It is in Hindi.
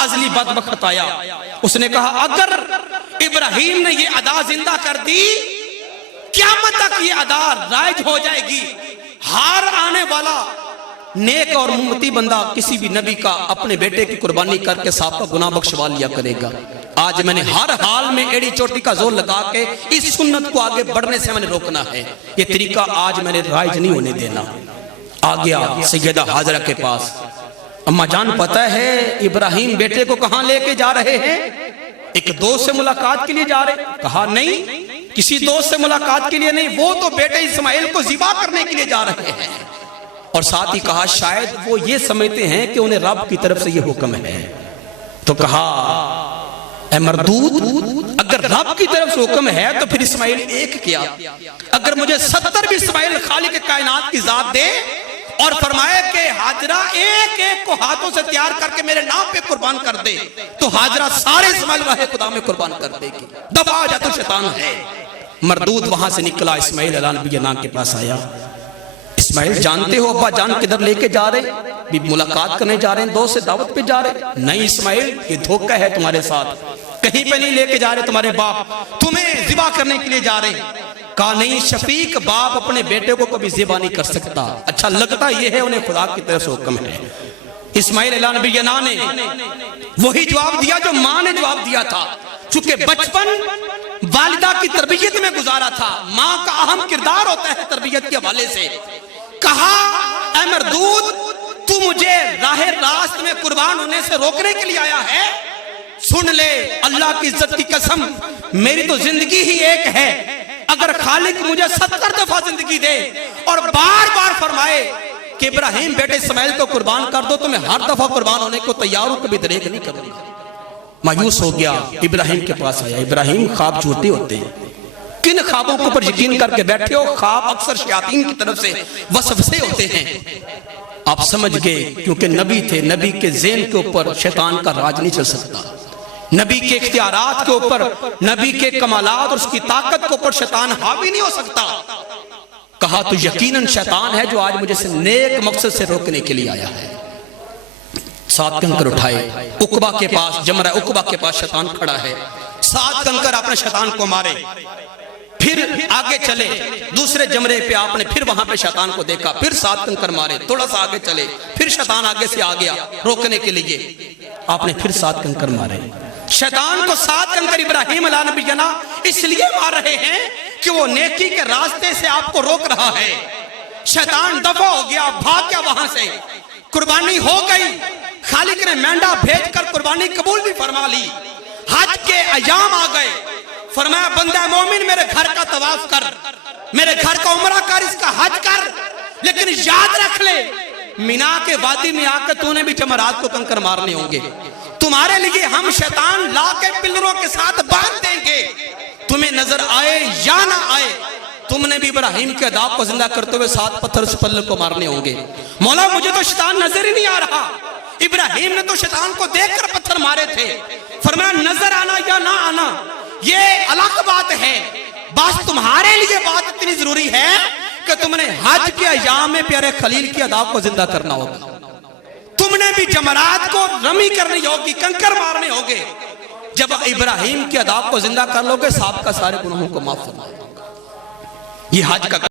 अजली बदबख्त आया, उसने कहा अगर इब्राहिम ने ये अदा जिंदा कर दी, क़यामत तक ये अदा राइज हो जाएगी। हार आने वाला नेक और मुमती बंदा किसी भी नबी का अपने बेटे की कुर्बानी करके साहब का गुनाह बख्शवा लिया करेगा। आज मैंने हर हाल में एड़ी चोटी का जोर लगा के इस सुन्नत को आगे बढ़ने से मैंने रोकना है। ये तरीका आज मैंने राइज नहीं होने देना। आ गया सैयदा हाजरा के पास, अम्मा जान पता है इब्राहिम बेटे को कहां लेके जा रहे हैं? एक दोस्त से मुलाकात के लिए जा रहे? कहा नहीं, किसी दोस्त से मुलाकात के लिए नहीं, वो तो बेटे इस्माइल को ज़िबा करने के लिए जा रहे हैं। और साथ ही कहा शायद वो ये समझते हैं कि उन्हें रब की तरफ से ये हुक्म है। तो कहा ऐ मरदूद, अगर रब की तरफ से हुक्म है तो फिर इस्माइल एक किया, अगर मुझे 70 भी इस्माइल खालिक कायनात की जात दे और फरमाए कि हाजरा एक एक को हाथों से तैयार करके मेरे नाम पे कुर्बान कर दे, तो हाजरा सारे इस्माइल वाहे खुदा में कुर्बान कर देगी। दफा जा तो शैतान है। मरदूद वहां से निकला, इस्माइल अलैहिस्सलाम के पास आया। इस्माइल जानते हो अब्बा जान किधर लेके जा रहे? भी मुलाकात करने जा रहे हैं, दोस्त से दावत पे जा रहे? नहीं इस्माइल, ये धोखा है तुम्हारे साथ, कहीं पे नहीं लेके जा रहे, तुम्हारे बाप तुम्हें ज़िबा करने के लिए जा रहे। कहा नहीं शफीक, बाप अपने बेटे को कभी ज़िबा नहीं कर सकता। अच्छा लगता ये है उन्हें खुदा की तरफ से हुक्म है। इस्माइल अलैहिस्सलाम ने वही जवाब दिया जो माँ ने जवाब दिया था। चूंकि बचपन वालिदा की तरबियत में गुजारा था, माँ का अहम किरदार होता है तरबियत के हवाले से। कहा ऐ मरदूद, तू मुझे राह रास्त में कुर्बान होने से रोकने के लिए आया है? सुन ले, अल्लाह की इज्जत की कसम, मेरी तो जिंदगी ही एक है। अगर खालिक मुझे 70 दफा जिंदगी दे और बार बार फरमाए कि इब्राहिम बेटे इस्माइल को कुर्बान कर दो, तो मैं हर दफा कुर्बान होने को तैयार हूं, कभी दरेक नहीं करूंगा। मायूस हो गया, इब्राहिम के पास आया। इब्राहिम ख्वाब झूठे होते हैं, किन ख्वाबों के ऊपर यकीन करके बैठे हो? ख्वाब अक्सर शयातीन की तरफ से वसवसे होते हैं। आप समझ गए, क्योंकि नबी थे, नबी के ज़हन के ऊपर शैतान का राज नहीं चल सकता। नबी के इख्तियारात के ऊपर, नबी के कमालात और उसकी ताकत के ऊपर शैतान हावी नहीं हो सकता। कहा तो यकीनन शैतान है जो आज मुझे से नेक मकसद से रोकने के लिए आया है। 7 कंकर उठाए, उकबा के पास जमरा उकबा के पास शैतान खड़ा है। 7 कंकर आपने शैतान को मारे, फिर आगे चले, दूसरे जमरे पे आपने फिर वहां पे शैतान को देखा, फिर 7 कंकर मारे, थोड़ा सा आगे चले, फिर शैतान आगे से आ गया रोकने के लिए, आपने फिर 7 कंकर मारे। शैतान को 7 कंकर इब्राहिम अलैहिस्सलाम इसलिए मार रहे हैं कि वो नेकी के रास्ते से आपको रोक रहा है। शैतान दफा हो गया, भाग गया वहां से, कुर्बानी हो गई। खालिक ने मेंढा भेजकर कुर्बानी कबूल भी फरमा ली। हज के अयाम आ गए, फरमाया बंदा मोमिन मेरे घर का तवाफ कर, मेरे घर का उम्रा कर, इसका हज कर, लेकिन याद रख ले मीना के वादी में आकर तूने भी जमरात को कंकर मारने होंगे। तुम्हारे लिए हम शैतान ला के पिलरों के साथ बांध देंगे, तुम्हें नजर आए या ना आए, तुमने भी इब्राहिम के अदाब को जिंदा करते हुए 7 पत्थर उस पल्ले को मारने होंगे। मौला मुझे तो शैतान नजर ही नहीं आ रहा। इब्राहिम ने तो शैतान को देखकर पत्थर मारे थे। फरमाया नजर आना या ना आना ये अलग बात है, बस तुम्हारे लिए बात इतनी जरूरी है कि तुमने हज के अयाम में प्यारे खलील की अदाब को जिंदा करना होगा। तुमने भी जमरात को रमी करनी होगी, कंकर मारने होंगे। जब इब्राहिम के अदाब को जिंदा कर लोगे, साहब का सारे गुनाहों को माफ फरमा। ये हज का